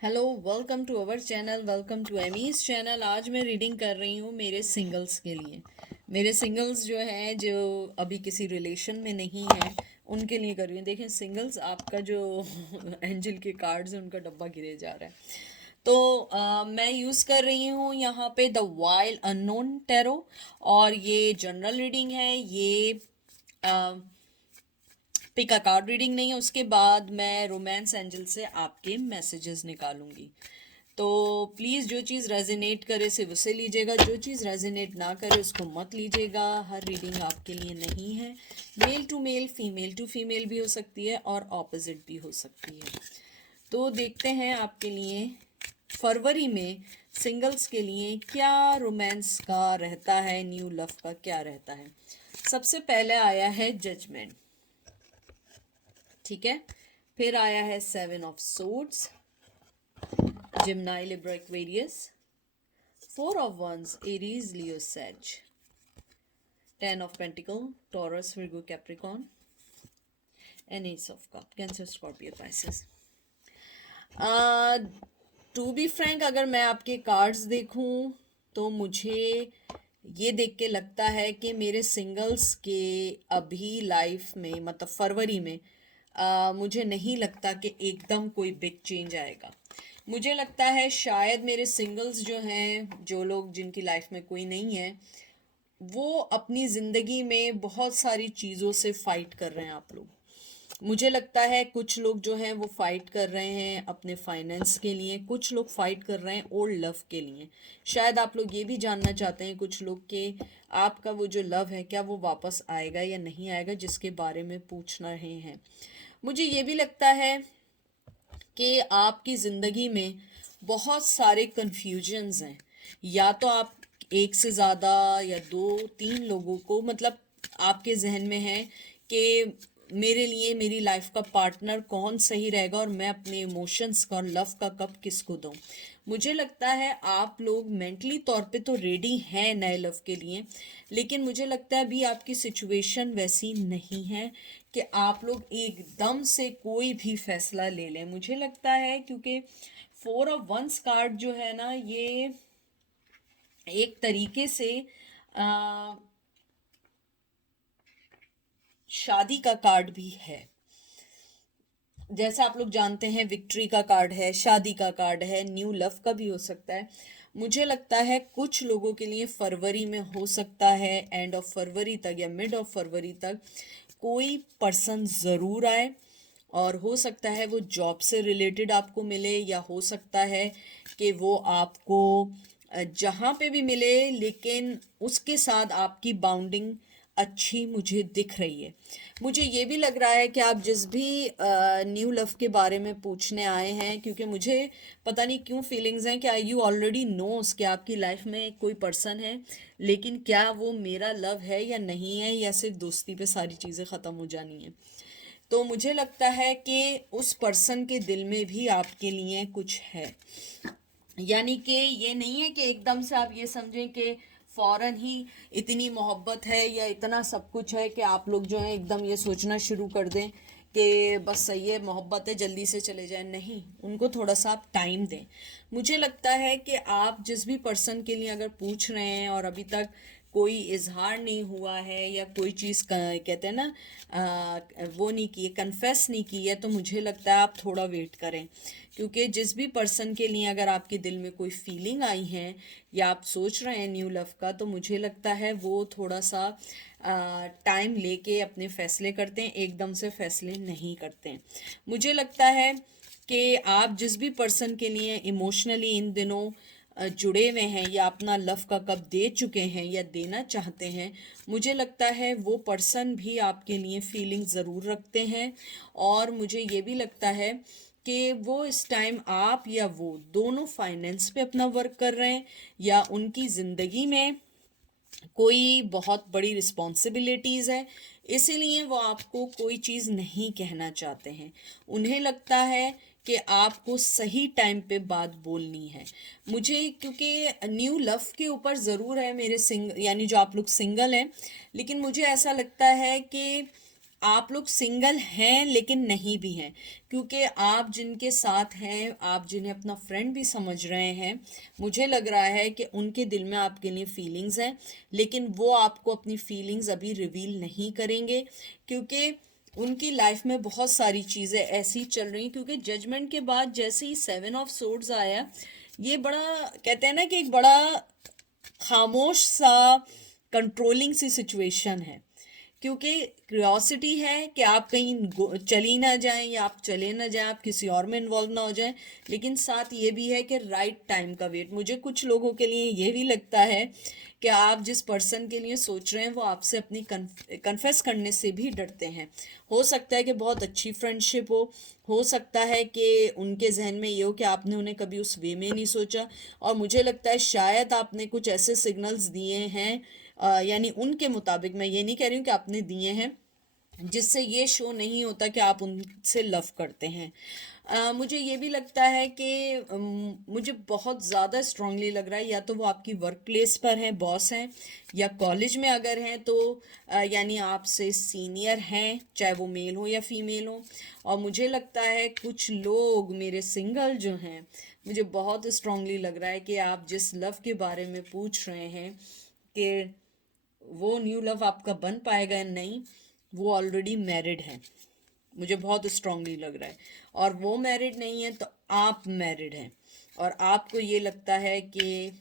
Hello, welcome to our channel, welcome to Amy's channel. आज मैं reading कर रही हूँ मेरे सिंगल्स के लिए। मेरे सिंगल्स जो हैं, जो अभी किसी रिलेशन में नहीं हैं, उनके लिए कर रही हूँ। देखें सिंगल्स, आपका जो एंजल के कार्ड्स हैं उनका डब्बा गिरे जा रहा है। तो मैं यूज़ कर रही हूँ यहाँ पे द वाइल्ड अननोन टैरो। और ये जनरल रीडिंग है। ये पिक अ कार्ड रीडिंग नहीं है। उसके बाद मैं रोमांस एंजल से आपके मैसेजेस निकालूंगी। तो प्लीज़ जो चीज़ रेजोनेट करे सिर्फ उसे लीजिएगा, जो चीज़ रेजोनेट ना करे उसको मत लीजिएगा। हर रीडिंग आपके लिए नहीं है। Male to male, female to female भी हो सकती है और ऑपोजिट भी हो सकती है। तो देखते हैं आपके लिए फरवरी में सिंगल्स के लिए क्या रोमांस का रहता है, न्यू लव का क्या रहता है। सबसे पहले आया है जजमेंट, ठीक है। फिर आया है seven of swords, Gemini Libra Aquarius. Four of wands, Aries Leo Sag. Ten of pentacle, Taurus Virgo Capricorn. And ace of cup, Cancer Scorpio Pisces. To be frank, अगर मैं आपके कार्ड्स देखूं तो मुझे ये देख के लगता है कि मेरे सिंगल्स के अभी लाइफ में, मतलब फरवरी में, मुझे नहीं लगता कि एकदम कोई बिग चेंज आएगा। मुझे लगता है शायद मेरे सिंगल्स जो हैं, जो लोग जिनकी लाइफ में कोई नहीं है, वो अपनी ज़िंदगी में बहुत सारी चीज़ों से फाइट कर रहे हैं। आप लोग, मुझे लगता है कुछ लोग जो हैं वो फाइट कर रहे हैं अपने फाइनेंस के लिए, कुछ लोग फाइट कर रहे हैं ओल्ड लव के लिए। शायद आप लोग ये भी जानना चाहते हैं कुछ लोग कि आपका वो जो लव है क्या वो वापस आएगा या नहीं आएगा, जिसके बारे में पूछ रहे हैं। मुझे ये भी लगता है कि आपकी ज़िंदगी में बहुत सारे कन्फ्यूजन्स हैं। या तो आप एक से ज़्यादा या दो तीन लोगों को, मतलब आपके जहन में है कि मेरे लिए मेरी लाइफ का पार्टनर कौन सही रहेगा और मैं अपने इमोशंस का और लव का कप किसको दूं। मुझे लगता है आप लोग मेंटली तौर पे तो रेडी हैं नए लव के लिए, लेकिन मुझे लगता है अभी आपकी सिचुएशन वैसी नहीं है कि आप लोग एकदम से कोई भी फैसला ले लें। मुझे लगता है क्योंकि फोर ऑफ वंस कार्ड जो है ना, ये एक तरीके से आ, शादी का कार्ड भी है। जैसा आप लोग जानते हैं, विक्ट्री का कार्ड है, शादी का कार्ड है, न्यू लव का भी हो सकता है। मुझे लगता है कुछ लोगों के लिए फरवरी में हो सकता है, एंड ऑफ फरवरी तक या मिड ऑफ फरवरी तक कोई पर्सन ज़रूर आए। और हो सकता है वो जॉब से रिलेटेड आपको मिले, या हो सकता है कि वो आपको जहाँ पे भी मिले, लेकिन उसके साथ आपकी बाउंडिंग अच्छी मुझे दिख रही है। मुझे ये भी लग रहा है कि आप जिस भी न्यू लव के बारे में पूछने आए हैं, क्योंकि मुझे पता नहीं क्यों फीलिंग्स हैं कि आई यू ऑलरेडी नोस कि आपकी लाइफ में कोई पर्सन है, लेकिन क्या वो मेरा लव है या नहीं है, या सिर्फ दोस्ती पे सारी चीज़ें ख़त्म हो जानी है। तो मुझे लगता है कि उस पर्सन के दिल में भी आपके लिए कुछ है। यानी कि ये नहीं है कि एकदम से आप ये समझें कि फौरन ही इतनी मोहब्बत है या इतना सब कुछ है कि आप लोग जो है एकदम ये सोचना शुरू कर दें कि बस सही है, मोहब्बत है, जल्दी से चले जाएं। नहीं, उनको थोड़ा सा आप टाइम दें। मुझे लगता है कि आप जिस भी पर्सन के लिए अगर पूछ रहे हैं और अभी तक कोई इजहार नहीं हुआ है, या कोई चीज़ कहते हैं ना, वो नहीं की है, कन्फेस नहीं की है, तो मुझे लगता है आप थोड़ा वेट करें। क्योंकि जिस भी पर्सन के लिए अगर आपके दिल में कोई फीलिंग आई है या आप सोच रहे हैं न्यू लव का, तो मुझे लगता है वो थोड़ा सा टाइम लेके अपने फैसले करते हैं, एकदम से फैसले नहीं करते हैं। मुझे लगता है कि आप जिस भी पर्सन के लिए इमोशनली इन दिनों जुड़े हुए हैं, या अपना लव का कप दे चुके हैं या देना चाहते हैं, मुझे लगता है वो पर्सन भी आपके लिए फीलिंग ज़रूर रखते हैं। और मुझे ये भी लगता है कि वो इस टाइम, आप या वो दोनों, फाइनेंस पे अपना वर्क कर रहे हैं, या उनकी ज़िंदगी में कोई बहुत बड़ी रिस्पॉन्सिबिलिटीज़ है, इसीलिए वो आपको कोई चीज़ नहीं कहना चाहते हैं। उन्हें लगता है कि आपको सही टाइम पे बात बोलनी है। मुझे, क्योंकि न्यू लव के ऊपर ज़रूर है मेरे यानी जो आप लोग सिंगल हैं, लेकिन मुझे ऐसा लगता है कि आप लोग सिंगल हैं लेकिन नहीं भी हैं, क्योंकि आप जिनके साथ हैं, आप जिन्हें अपना फ्रेंड भी समझ रहे हैं, मुझे लग रहा है कि उनके दिल में आपके लिए फीलिंग्स हैं, लेकिन वो आपको अपनी फीलिंग्स अभी रिवील नहीं करेंगे, क्योंकि उनकी लाइफ में बहुत सारी चीज़ें ऐसी चल रही हैं। क्योंकि जजमेंट के बाद जैसे ही 7 ऑफ सोर्ड्स आया, ये बड़ा कहते हैं ना कि एक बड़ा खामोश सा कंट्रोलिंग सी सिचुएशन है, क्योंकि क्यूरियोसिटी है कि आप कहीं चली ना जाएं या आप चले ना जाएं, आप किसी और में इन्वॉल्व ना हो जाएं, लेकिन साथ ये भी है कि राइट टाइम का वेट। मुझे कुछ लोगों के लिए ये भी लगता है कि आप जिस पर्सन के लिए सोच रहे हैं वो आपसे अपनी कन्फेस करने से भी डरते हैं। हो सकता है कि बहुत अच्छी फ्रेंडशिप हो सकता है कि उनके जहन में ये हो कि आपने उन्हें कभी उस वे में नहीं सोचा, और मुझे लगता है शायद आपने कुछ ऐसे सिग्नल्स दिए हैं, यानी उनके मुताबिक, मैं ये नहीं कह रही हूँ कि आपने दिए हैं, जिससे ये शो नहीं होता कि आप उनसे लव करते हैं। मुझे ये भी लगता है कि मुझे बहुत ज़्यादा स्ट्रांगली लग रहा है, या तो वो आपकी वर्क प्लेस पर हैं, बॉस हैं, या कॉलेज में अगर हैं तो यानी आपसे सीनियर हैं, चाहे वो मेल हो या फीमेल हो। और मुझे लगता है कुछ लोग मेरे सिंगल जो हैं, मुझे बहुत स्ट्रांगली लग रहा है कि आप जिस लव के बारे में पूछ रहे हैं कि वो न्यू लव आपका बन पाएगा या नहीं, वो ऑलरेडी मैरिड है, मुझे बहुत स्ट्रांगली लग रहा है। और वो मैरिड नहीं है तो आप मैरिड हैं, और आपको ये लगता है कि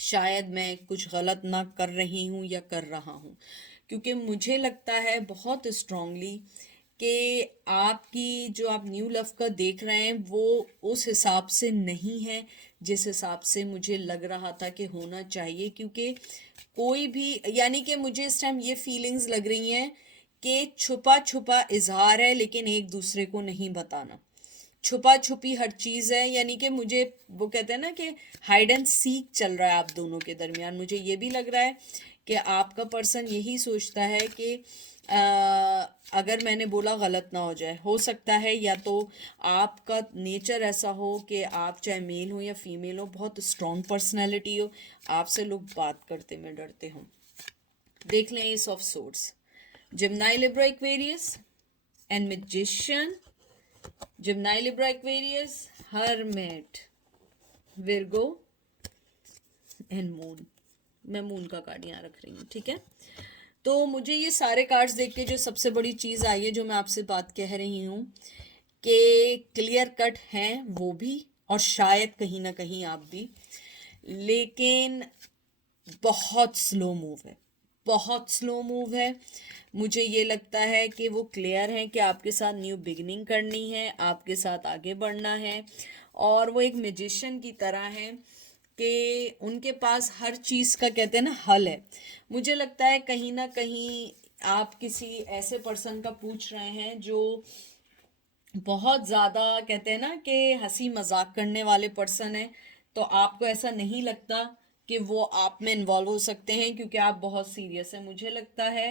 शायद मैं कुछ गलत ना कर रही हूँ या कर रहा हूँ, क्योंकि मुझे लगता है बहुत स्ट्रांगली कि आपकी जो आप न्यू लव का देख रहे हैं वो उस हिसाब से नहीं है जिस हिसाब से मुझे लग रहा था कि होना चाहिए। क्योंकि कोई भी, यानी कि मुझे इस टाइम ये फीलिंग्स लग रही हैं कि छुपा छुपा इजहार है लेकिन एक दूसरे को नहीं बताना, छुपा छुपी हर चीज़ है। यानी कि मुझे, वो कहते हैं ना कि हाइड एंड सीक चल रहा है आप दोनों के दरमियान। मुझे ये भी लग रहा है कि आपका पर्सन यही सोचता है कि अगर मैंने बोला गलत ना हो जाए। हो सकता है या तो आपका नेचर ऐसा हो कि आप चाहे मेल हो या फीमेल हो, बहुत स्ट्रॉन्ग पर्सनैलिटी हो, आपसे लोग बात करते में डरते हों। देख लें ace of swords, Gemini Libra Aquarius and magician, Gemini, Libra, Aquarius, Hermit, Virgo and moon. मैं मून का कार्ड यहाँ रख रही हूँ, ठीक है। तो मुझे ये सारे कार्ड्स देख के जो सबसे बड़ी चीज़ आई है, जो मैं आपसे बात कह रही हूँ कि क्लियर कट हैं वो भी, और शायद कहीं ना कहीं आप भी, लेकिन बहुत स्लो मूव है, बहुत स्लो मूव है। मुझे ये लगता है कि वो क्लियर है कि आपके साथ न्यू बिगिनिंग करनी है, आपके साथ आगे बढ़ना है, और वो एक मैजिशियन की तरह है कि उनके पास हर चीज़ का, कहते हैं ना, हल है। मुझे लगता है कहीं ना कहीं आप किसी ऐसे पर्सन का पूछ रहे हैं जो बहुत ज़्यादा, कहते हैं ना कि हंसी मजाक करने वाले पर्सन है, तो आपको ऐसा नहीं लगता कि वो आप में इन्वॉल्व हो सकते हैं, क्योंकि आप बहुत सीरियस हैं। मुझे लगता है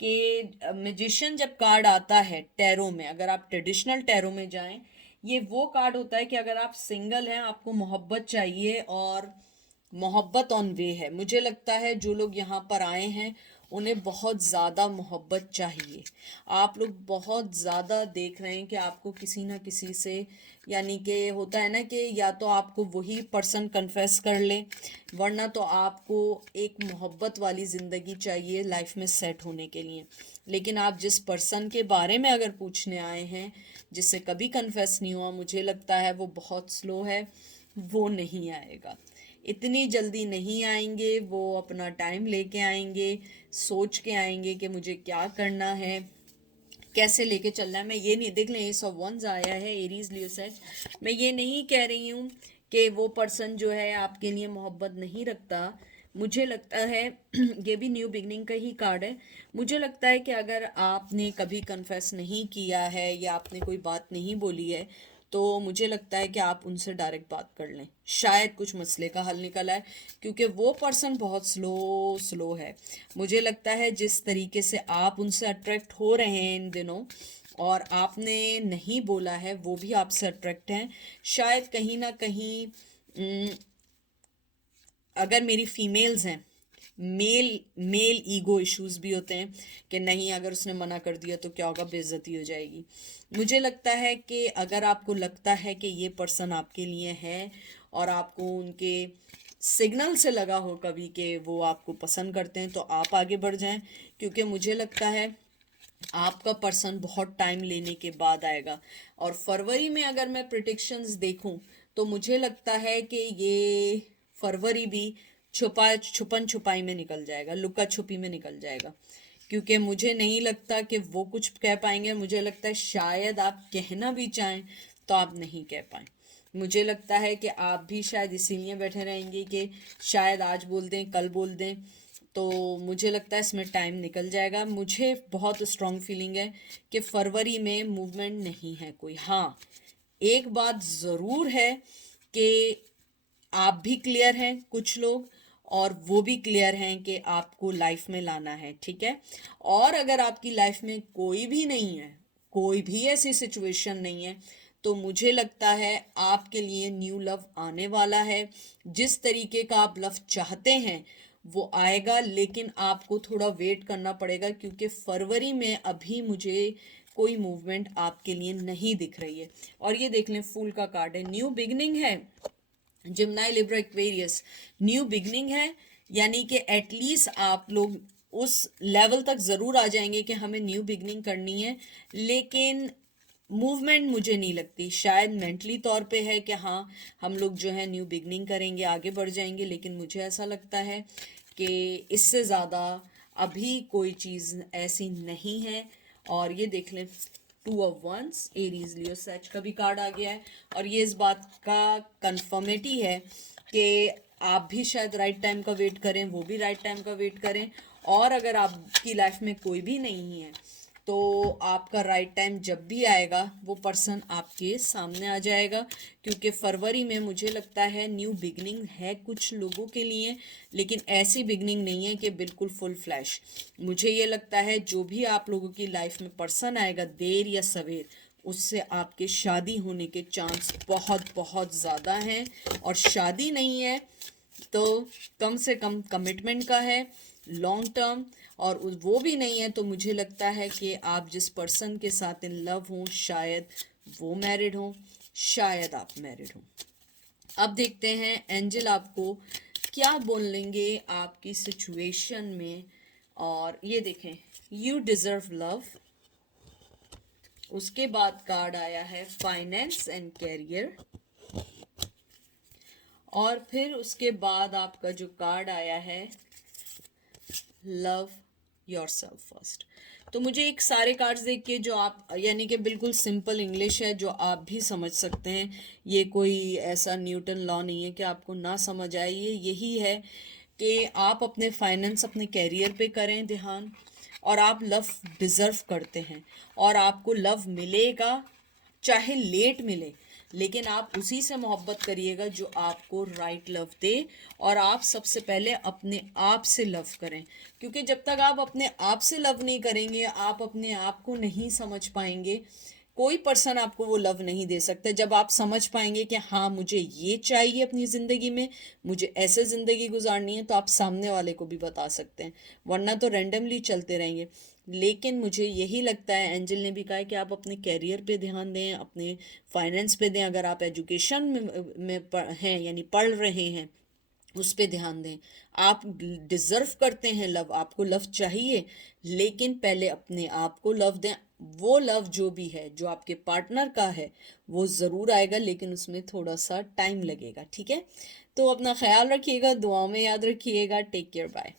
कि मैजिशियन जब कार्ड आता है टैरो में, अगर आप ट्रेडिशनल टैरो में जाएं, ये वो कार्ड होता है कि अगर आप सिंगल हैं, आपको मोहब्बत चाहिए, और मोहब्बत ऑन वे है। मुझे लगता है जो लोग यहाँ पर आए हैं उन्हें बहुत ज़्यादा मोहब्बत चाहिए। आप लोग बहुत ज़्यादा देख रहे हैं कि आपको किसी ना किसी से, यानी कि होता है ना कि या तो आपको वही पर्सन कन्फेस कर ले, वरना तो आपको एक मोहब्बत वाली ज़िंदगी चाहिए लाइफ में सेट होने के लिए। लेकिन आप जिस पर्सन के बारे में अगर पूछने आए हैं, जिससे कभी कन्फेस नहीं हुआ, मुझे लगता है वो बहुत स्लो है, वो नहीं आएगा, इतनी जल्दी नहीं आएंगे। वो अपना टाइम लेके आएंगे, सोच के आएंगे कि मुझे क्या करना है, कैसे लेके चलना है। मैं ये नहीं, देख लें एस ऑफ वंस आया है, एरीज लियो सेज। मैं ये नहीं कह रही हूँ कि वो पर्सन जो है आपके लिए मोहब्बत नहीं रखता। मुझे लगता है ये भी न्यू बिगनिंग का ही कार्ड है। मुझे लगता है कि अगर आपने कभी कन्फेस नहीं किया है या आपने कोई बात नहीं बोली है, तो मुझे लगता है कि आप उनसे डायरेक्ट बात कर लें, शायद कुछ मसले का हल निकल आए, क्योंकि वो पर्सन बहुत स्लो है। मुझे लगता है जिस तरीके से आप उनसे अट्रैक्ट हो रहे हैं इन दिनों, और आपने नहीं बोला है, वो भी आपसे अट्रैक्ट हैं। शायद कहीं ना कहीं अगर मेरी फीमेल्स हैं, मेल ईगो इश्यूज भी होते हैं कि नहीं, अगर उसने मना कर दिया तो क्या होगा, बेइज्जती हो जाएगी। मुझे लगता है कि अगर आपको लगता है कि ये पर्सन आपके लिए है और आपको उनके सिग्नल से लगा हो कभी कि वो आपको पसंद करते हैं, तो आप आगे बढ़ जाएं, क्योंकि मुझे लगता है आपका पर्सन बहुत टाइम लेने के बाद आएगा। और फरवरी में अगर मैं प्रिडिक्शंस देखूं तो मुझे लगता है कि ये फरवरी भी छुपन छुपाई में निकल जाएगा, लुका छुपी में निकल जाएगा, क्योंकि मुझे नहीं लगता कि वो कुछ कह पाएंगे। मुझे लगता है शायद आप कहना भी चाहें तो आप नहीं कह पाए। मुझे लगता है कि आप भी शायद इसीलिए बैठे रहेंगे कि शायद आज बोल दें, कल बोल दें। तो मुझे लगता है इसमें टाइम निकल जाएगा। मुझे बहुत स्ट्रॉन्ग फीलिंग है कि फरवरी में मूवमेंट नहीं है कोई। हाँ, एक बात ज़रूर है कि आप भी क्लियर हैं कुछ लोग, और वो भी क्लियर हैं कि आपको लाइफ में लाना है, ठीक है। और अगर आपकी लाइफ में कोई भी नहीं है, कोई भी ऐसी सिचुएशन नहीं है, तो मुझे लगता है आपके लिए न्यू लव आने वाला है। जिस तरीके का आप लव चाहते हैं वो आएगा, लेकिन आपको थोड़ा वेट करना पड़ेगा, क्योंकि फरवरी में अभी मुझे कोई मूवमेंट आपके लिए नहीं दिख रही है। और ये देख लें, फूल का कार्ड है, न्यू बिगनिंग है, जिम्नाई लिब्रा एक्वेरियस, न्यू बिगनिंग है। यानी कि एटलीस्ट आप लोग उस लेवल तक ज़रूर आ जाएंगे कि हमें न्यू बिगनिंग करनी है, लेकिन मूवमेंट मुझे नहीं लगती। शायद मेंटली तौर पे है कि हाँ, हम लोग जो है न्यू बिगनिंग करेंगे, आगे बढ़ जाएंगे, लेकिन मुझे ऐसा लगता है कि इससे ज़्यादा अभी कोई चीज़ ऐसी नहीं है। और ये देख लें, two of wands, Aries Leo Sag का भी कार्ड आ गया है, और ये इस बात का कंफर्मिटी है कि आप भी शायद राइट टाइम का वेट करें, वो भी राइट टाइम का वेट करें। और अगर आपकी लाइफ में कोई भी नहीं है तो आपका राइट टाइम जब भी आएगा वो पर्सन आपके सामने आ जाएगा, क्योंकि फरवरी में मुझे लगता है न्यू बिगनिंग है कुछ लोगों के लिए, लेकिन ऐसी बिगनिंग नहीं है कि बिल्कुल फुल फ्लैश। मुझे ये लगता है जो भी आप लोगों की लाइफ में पर्सन आएगा, देर या सवेर, उससे आपके शादी होने के चांस बहुत बहुत ज़्यादा हैं। और शादी नहीं है तो कम से कम कमिटमेंट का है, लॉन्ग टर्म। और वो भी नहीं है तो मुझे लगता है कि आप जिस पर्सन के साथ इन लव हों, शायद वो मैरिड हों, शायद आप मैरिड हों। अब देखते हैं एंजल आपको क्या बोलेंगे आपकी सिचुएशन में। और ये देखें, यू डिजर्व लव। उसके बाद कार्ड आया है फाइनेंस एंड कैरियर। और फिर उसके बाद आपका जो कार्ड आया है, लव योरसेल्फ फर्स्ट। तो मुझे एक सारे कार्ड्स देख के जो आप, यानी कि बिल्कुल सिंपल इंग्लिश है जो आप भी समझ सकते हैं, ये कोई ऐसा न्यूटन लॉ नहीं है कि आपको ना समझ आए। ये यही है कि आप अपने फाइनेंस, अपने कैरियर पे करें ध्यान, और आप लव डिज़र्व करते हैं, और आपको लव मिलेगा, चाहे लेट मिले, लेकिन आप उसी से मोहब्बत करिएगा जो आपको राइट लव दे। और आप सबसे पहले अपने आप से लव करें, क्योंकि जब तक आप अपने आप से लव नहीं करेंगे, आप अपने आप को नहीं समझ पाएंगे। कोई पर्सन आपको वो लव नहीं दे सकता। जब आप समझ पाएंगे कि हाँ, मुझे ये चाहिए अपनी ज़िंदगी में, मुझे ऐसे ज़िंदगी गुजारनी है, तो आप सामने वाले को भी बता सकते हैं, वरना तो रैंडमली चलते रहेंगे। लेकिन मुझे यही लगता है, एंजल ने भी कहा है कि आप अपने कैरियर पे ध्यान दें, अपने फाइनेंस पे दें। अगर आप एजुकेशन में हैं, यानी पढ़ रहे हैं, उस पे ध्यान दें। आप डिज़र्व करते हैं लव, आपको लव चाहिए, लेकिन पहले अपने आप को लव दें। वो लव जो भी है, जो आपके पार्टनर का है, वो ज़रूर आएगा, लेकिन उसमें थोड़ा सा टाइम लगेगा, ठीक है। तो अपना ख्याल रखिएगा, दुआओं में याद रखिएगा। Take care, bye.